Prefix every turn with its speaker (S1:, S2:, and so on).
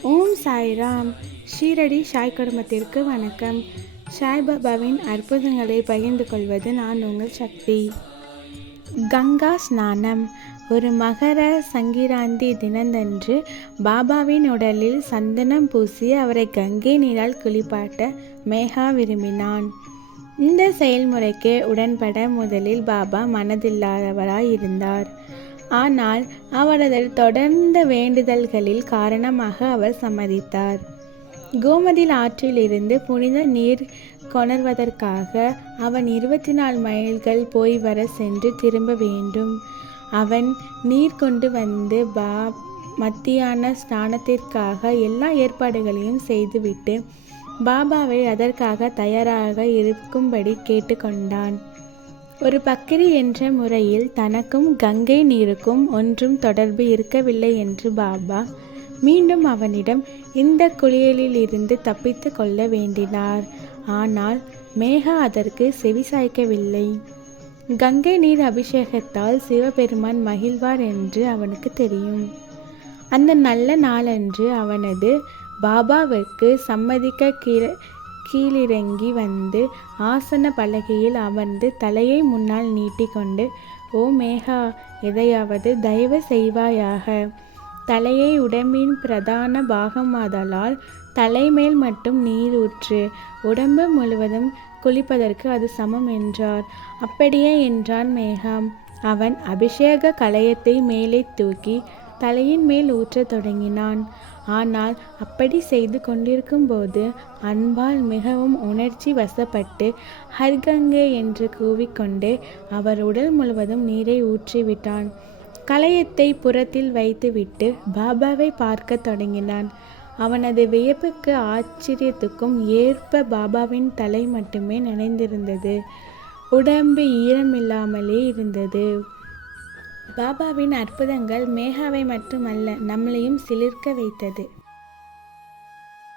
S1: ஓம் சாய்ராம். ஷீரடி சாய் குடும்பத்திற்கு வணக்கம். சாய்பாபாவின் அற்புதங்களை பகிர்ந்து கொள்வது நான் உங்கள் சக்தி. கங்கா ஸ்நானம். ஒரு மகர சங்கிராந்தி தினந்தன்று பாபாவின் உடலில் சந்தனம் பூசி அவரை கங்கை நீரால் குளிப்பாட்ட மேகா விரும்பினான். இந்த செயல்முறைக்கு உடன்பட முதலில் பாபா மனதில்லாதவராய் இருந்தார் ஆனால் அவரது தொடர்ந்த வேண்டுதல்களில் காரணமாக அவர் சம்மதித்தார். கோமதில் ஆற்றிலிருந்து புனித நீர் கொணர்வதற்காக அவன் இருபத்தி நாலு மைல்கள் போய் வர சென்று திரும்ப வேண்டும். அவன் நீர் கொண்டு வந்து பா மத்தியான ஸ்நானத்திற்காக எல்லா ஏற்பாடுகளையும் செய்துவிட்டு பாபாவை அதற்காக தயாராக இருக்கும்படி கேட்டுக்கொண்டான். ஒரு பக்கிரி என்ற முறையில் தனக்கும் கங்கை நீருக்கும் ஒன்றும் தொடர்பு இருக்கவில்லை என்று பாபா மீண்டும் அவனிடம் இந்த குளியலிலிருந்து தப்பித்து கொள்ள வேண்டினார். ஆனால் மேகா அதற்கு செவிசாய்க்கவில்லை கங்கை நீர் அபிஷேகத்தால் சிவபெருமான் மகிழ்வார் என்று அவனுக்கு தெரியும். அந்த நல்ல நாளன்று அவனது பாபாவிற்கு சம்மதிக்க கீழ கீழிறங்கி வந்து ஆசன பலகையில் அமர்ந்து தலையை முன்னால் நீட்டிக்கொண்டு ஓ மேகா எதையாவது தயவு செய்வாயாக? தலையை உடம்பின் பிரதான பாகமாதலால் தலைமேல் மட்டும் நீர் ஊற்று உடம்பு முழுவதும் குளிப்பதற்கு அது சமம் என்றார். அப்படியே என்றான் மேகம் அவன் அபிஷேக கலையத்தை மேலே தூக்கி தலையின் மேல் ஊற்றத் தொடங்கினான். ஆனால் அப்படி செய்து கொண்டிருக்கும்போது அன்பால் மிகவும் உணர்ச்சி வசப்பட்டு ஹர்கங்கே என்று கூவிக்கொண்டு அவர் உடல் முழுவதும் நீரை ஊற்றிவிட்டான் கலையத்தை புறத்தில் வைத்துவிட்டு பாபாவை பார்க்க தொடங்கினான். அவனது வியப்புக்கு ஆச்சரியத்துக்கும் ஏற்ப பாபாவின் தலை மட்டுமே நனைந்திருந்தது. உடம்பு ஈரமில்லாமலே இருந்தது. பாபாவின் அற்புதங்கள் மேகாவை மட்டுமல்ல நம்மளையும் சிலிர்க்க வைத்தது.